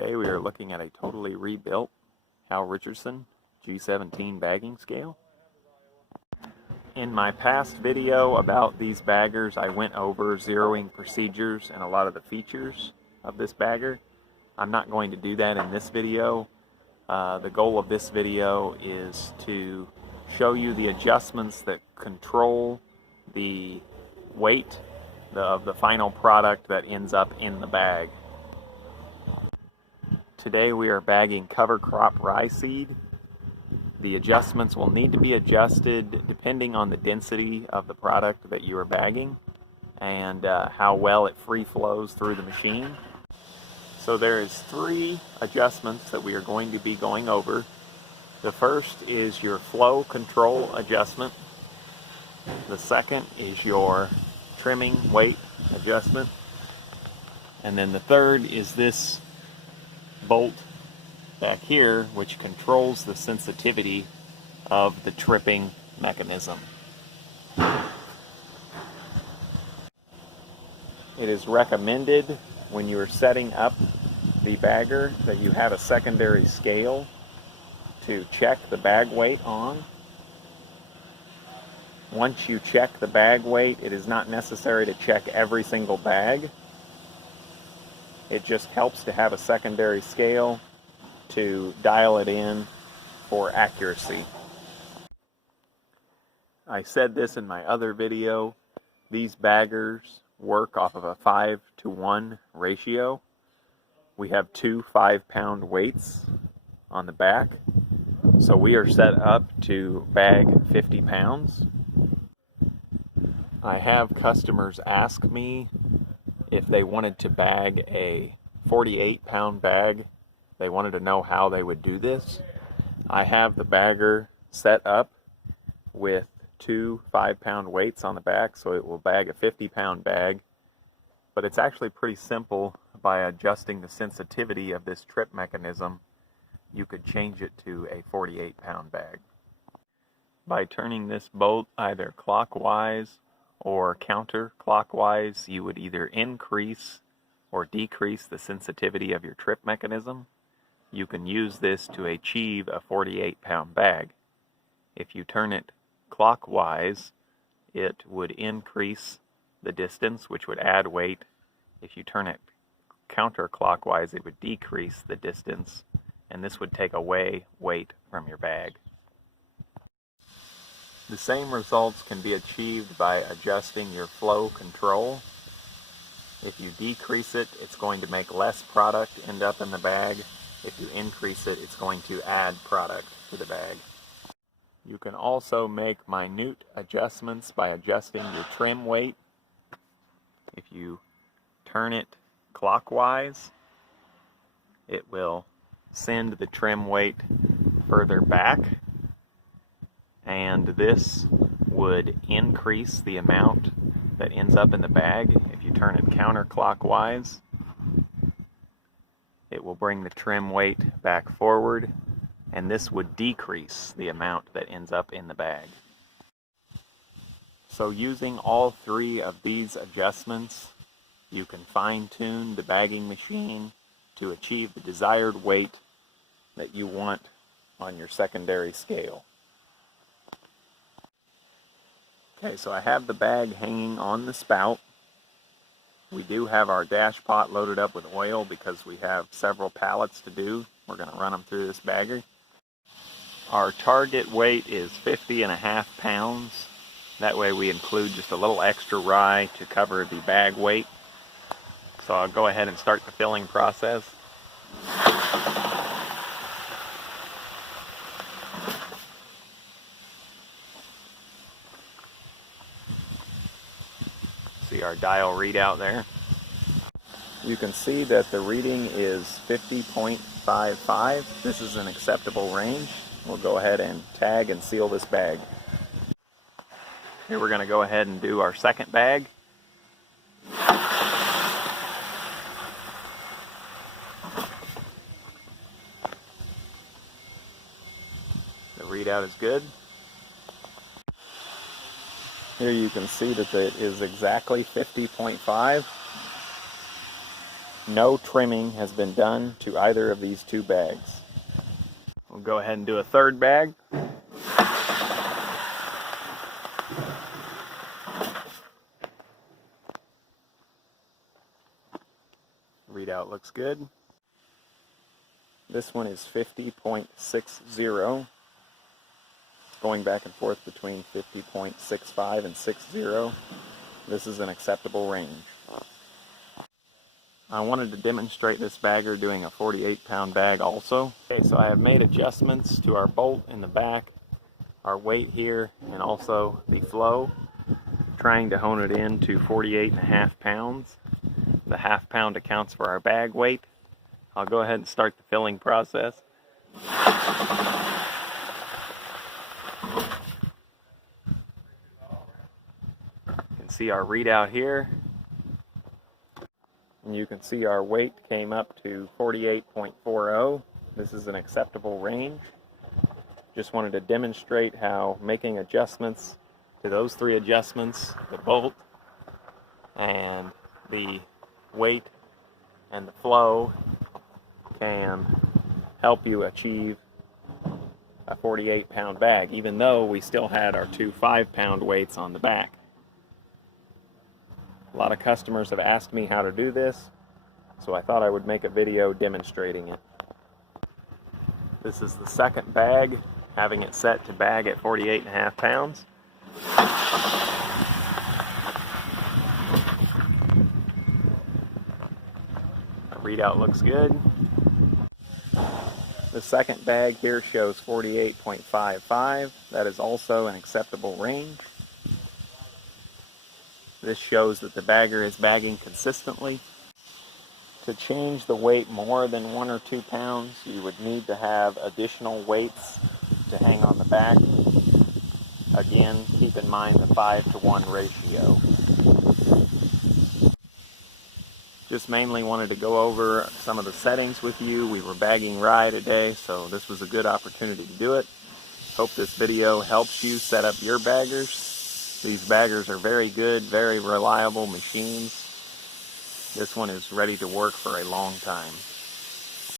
Today we are looking at a totally rebuilt Howe Richardson G17 bagging scale. In my past video about these baggers, I went over zeroing procedures and a lot of the features of this bagger. I'm not going to do that in this video. The goal of this video is to show you the adjustments that control the weight of the final product that ends up in the bag. Today we are bagging cover crop rye seed. The adjustments will need to be adjusted depending on the density of the product that you are bagging and how well it free flows through the machine. So there is 3 adjustments that we are going to be going over. The first is your flow control adjustment. The second is your trimming weight adjustment. And then the third is this bolt back here, which controls the sensitivity of the tripping mechanism. It is recommended when you are setting up the bagger that you have a secondary scale to check the bag weight on. Once you check the bag weight, it is not necessary to check every single bag. It just helps to have a secondary scale to dial it in for accuracy. I said this in my other video, these baggers work off of a 5-to-1 ratio. We have 2 5-pound weights on the back, so we are set up to bag 50 pounds. I have customers ask me if they wanted to bag a 48-pound bag. They wanted to know how they would do this. I have the bagger set up with 2 5-pound weights on the back, so it will bag a 50-pound bag. But it's actually pretty simple. By adjusting the sensitivity of this trip mechanism, you could change it to a 48-pound bag. By turning this bolt either clockwise or counterclockwise, you would either increase or decrease the sensitivity of your trip mechanism. You can use this to achieve a 48-pound bag. If you turn it clockwise, it would increase the distance, which would add weight. If you turn it counterclockwise, it would decrease the distance, and this would take away weight from your bag. The same results can be achieved by adjusting your flow control. If you decrease it, it's going to make less product end up in the bag. If you increase it, it's going to add product to the bag. You can also make minute adjustments by adjusting your trim weight. If you turn it clockwise, it will send the trim weight further back, and this would increase the amount that ends up in the bag. If you turn it counterclockwise, it will bring the trim weight back forward, and this would decrease the amount that ends up in the bag. So using all 3 of these adjustments, you can fine-tune the bagging machine to achieve the desired weight that you want on your secondary scale. Okay, so I have the bag hanging on the spout. We do have our dash pot loaded up with oil because we have several pallets to do. We're going to run them through this bagger. Our target weight is 50.5 pounds. That way we include just a little extra rye to cover the bag weight. So I'll go ahead and start the filling process. See our dial readout there. You can see that the reading is 50.55. This is an acceptable range. We'll go ahead and tag and seal this bag. Here we're going to go ahead and do our second bag. The readout is good. Here you can see that it is exactly 50.5. No trimming has been done to either of these two bags. We'll go ahead and do a third bag. Readout looks good. This one is 50.60. Going back and forth between 50.65 and 60. This is an acceptable range. I wanted to demonstrate this bagger doing a 48-pound bag also. Okay, so I have made adjustments to our bolt in the back, our weight here, and also the flow, trying to hone it in to 48.5 pounds. The half pound accounts for our bag weight. I'll go ahead and start the filling process. You can see our readout here. And you can see our weight came up to 48.40. This is an acceptable range. Just wanted to demonstrate how making adjustments to those three adjustments, the bolt and the weight and the flow, can help you achieve a 48-pound bag, even though we still had our two 5-pound weights on the back. A lot of customers have asked me how to do this, so I thought I would make a video demonstrating it. This is the second bag, having it set to bag at 48.5 pounds. The readout looks good. The second bag here shows 48.55. That is also an acceptable range. This shows that the bagger is bagging consistently. To change the weight more than 1 or 2 pounds, you would need to have additional weights to hang on the back. Again, keep in mind the 5-to-1 ratio. Just mainly wanted to go over some of the settings with you. We were bagging rye today, so this was a good opportunity to do it. Hope this video helps you set up your baggers. These baggers are very good, very reliable machines. This one is ready to work for a long time.